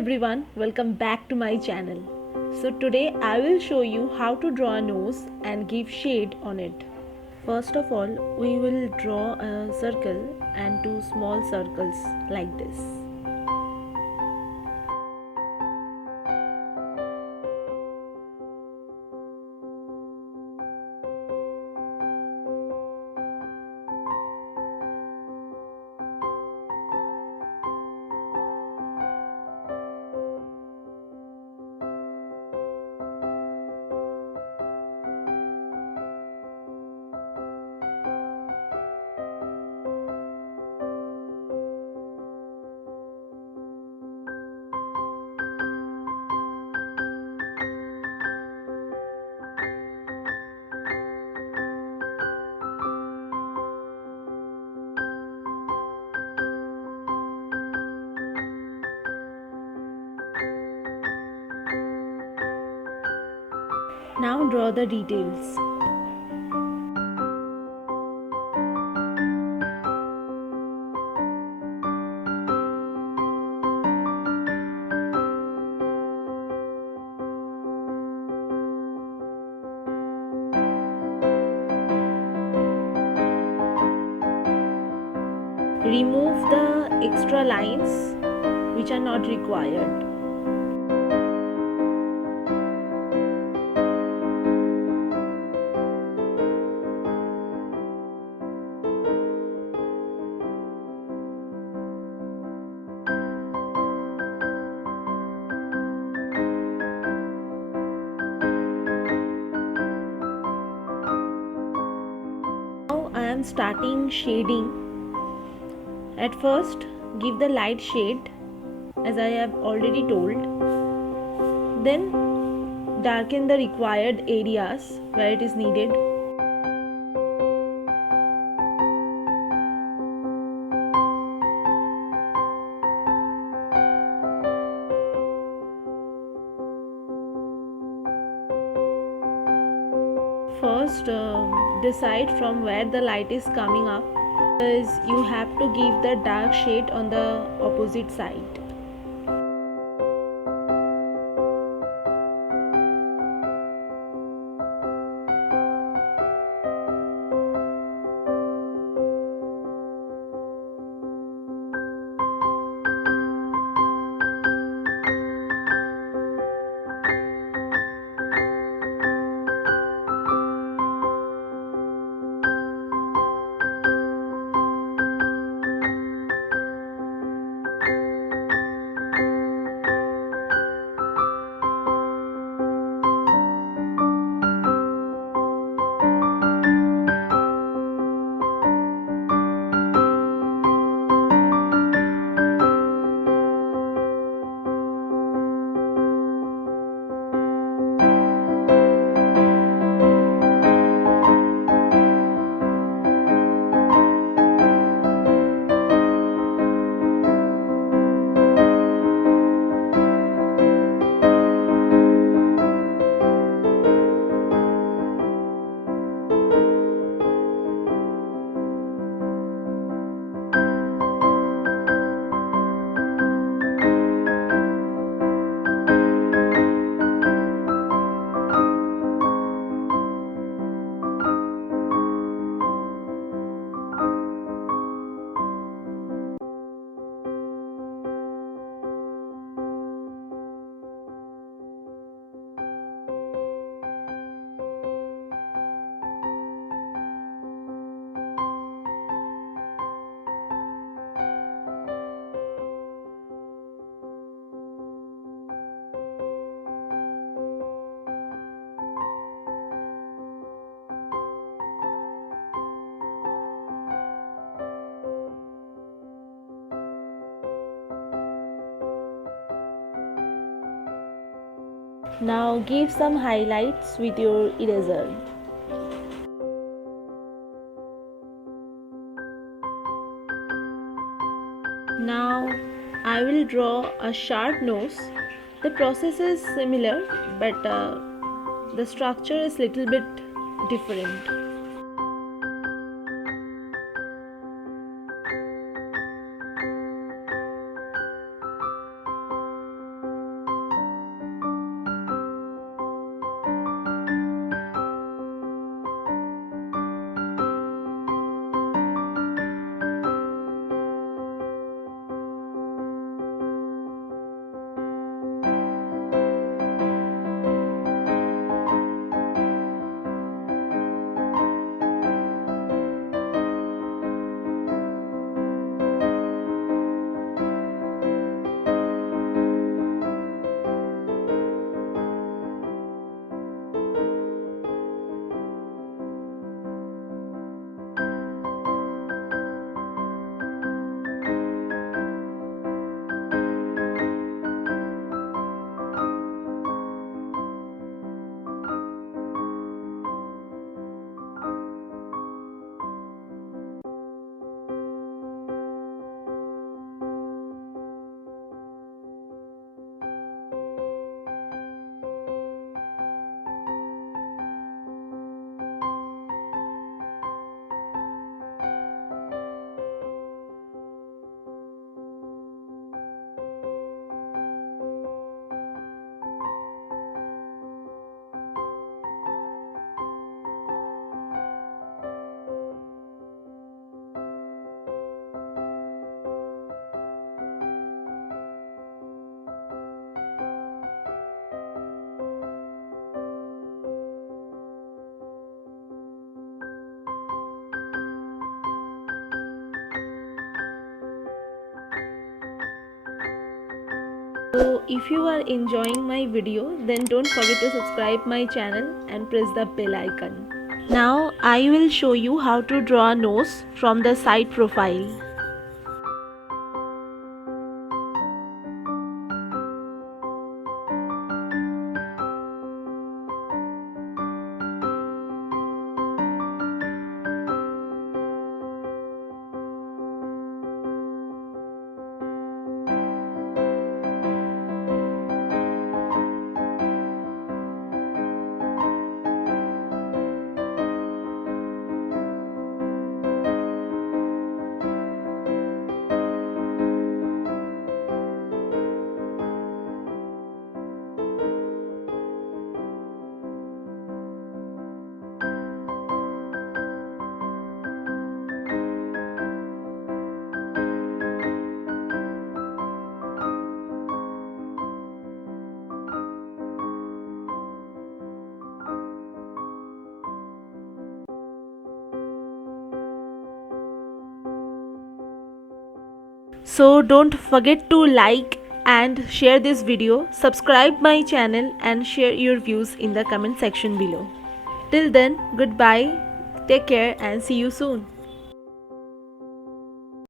everyone, welcome back to my channel. So today I will show you how to draw a nose and give shade on it. First of all, we will draw a circle and two small circles like this. Now draw the details. Remove the extra lines which are not required. Now I am starting shading. At first, give the light shade as I have already told. Then darken the required areas where it is needed. First, decide from where the light is coming up, because you have to give the dark shade on the opposite side. Now give some highlights with your eraser. Now I will draw a sharp nose. The process is similar, but the structure is little bit different. if you are enjoying my video, then don't forget to subscribe my channel and press the bell icon. Now I will show you how to draw a nose from the side profile. So don't forget to like and share this video, subscribe my channel and share your views in the comment section below. Till then, goodbye, take care and see you soon.